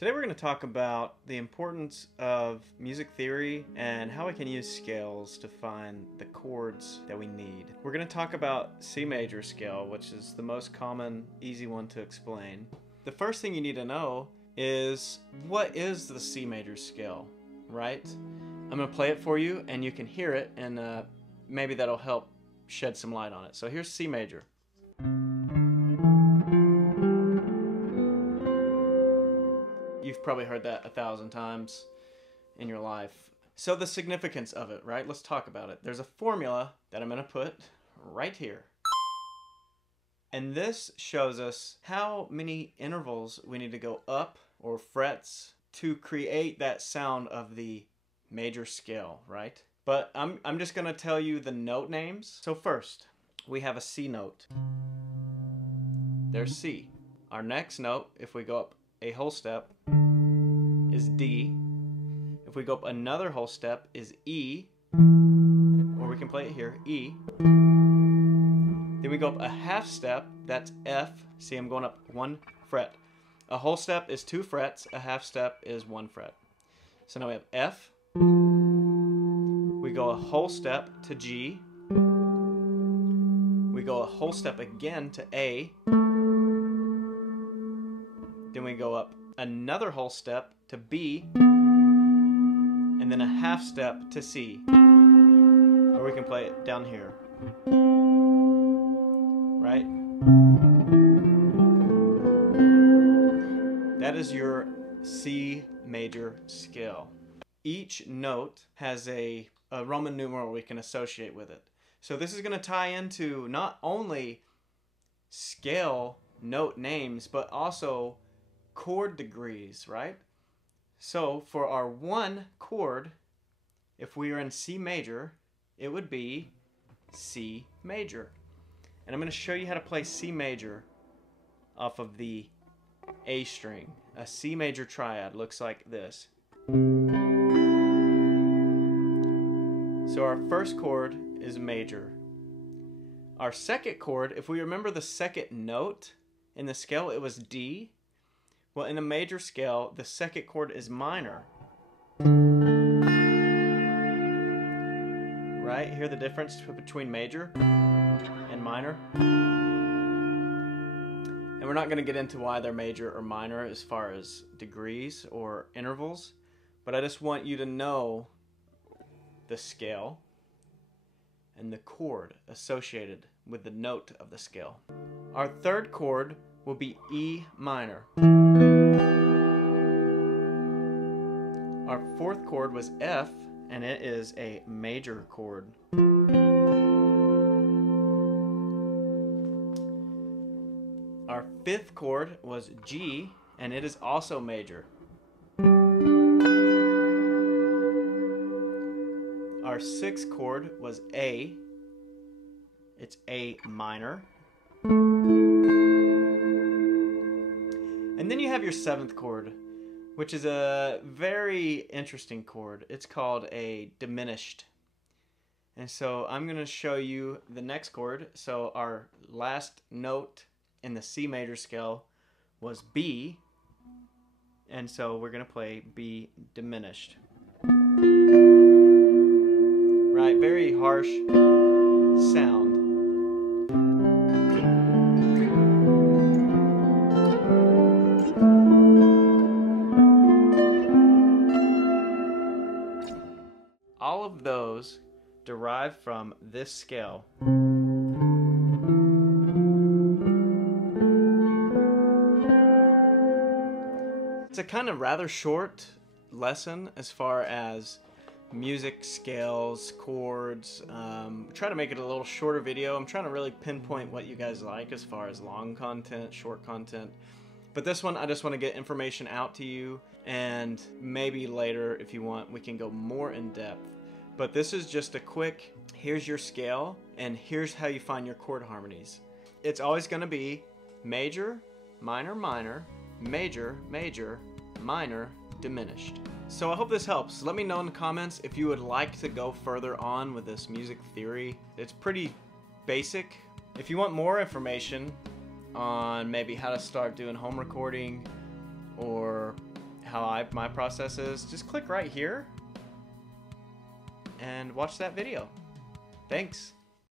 Today we're going to talk about the importance of music theory and how we can use scales to find the chords that we need. We're going to talk about C major scale, which is the most common, easy one to explain. The first thing you need to know is, what is the C major scale, right? I'm going to play it for you and you can hear it, and maybe that'll help shed some light on it. So here's C major. You've probably heard that 1,000 times in your life. So the significance of it, right? Let's talk about it. There's a formula that I'm going to put right here. And this shows us how many intervals we need to go up, or frets, to create that sound of the major scale, right? But I'm just going to tell you the note names. So first, we have a C note. There's C. Our next note, if we go up a whole step, is D. If we go up another whole step, is E, or we can play it here, E. Then we go up a half step, that's F. See, I'm going up 1 fret. A whole step is 2 frets, a half step is 1 fret. So now we have F. We go a whole step to G. We go a whole step again to A. Then we go up another whole step to B, and then a half step to C. Or we can play it down here. Right? That is your C major scale. Each note has a Roman numeral we can associate with it. So this is going to tie into not only scale note names, but also chord degrees, right? So for our 1 chord, if we are in C major, it would be C major. And I'm going to show you how to play C major off of the A string. A C major triad looks like this. So our first chord is major. Our second chord, if we remember the second note in the scale, it was D. Well, in a major scale, the second chord is minor. Right? Hear the difference between major and minor? And we're not going to get into why they're major or minor as far as degrees or intervals, but I just want you to know the scale and the chord associated with the note of the scale. Our third chord will be E minor. Our fourth chord was F, and it is a major chord. Our fifth chord was G, and it is also major. Our sixth chord was A. It's A minor. And then you have your seventh chord, which is a very interesting chord. It's called a diminished. And so I'm going to show you the next chord. So our last note in the C major scale was B. And so we're going to play B diminished. Right, very harsh sound. All of those derive from this scale. It's a kind of rather short lesson as far as music scales, chords. Try to make it a little shorter video. I'm trying to really pinpoint what you guys like as far as long content, short content. But this one, I just want to get information out to you, and maybe later, if you want, we can go more in depth. But this is just a quick, here's your scale, and here's how you find your chord harmonies. It's always going to be major, minor, minor, major, major, minor, diminished. So I hope this helps. Let me know in the comments if you would like to go further on with this music theory. It's pretty basic. If you want more information on maybe how to start doing home recording or my process is just click right here and watch that video. Thanks.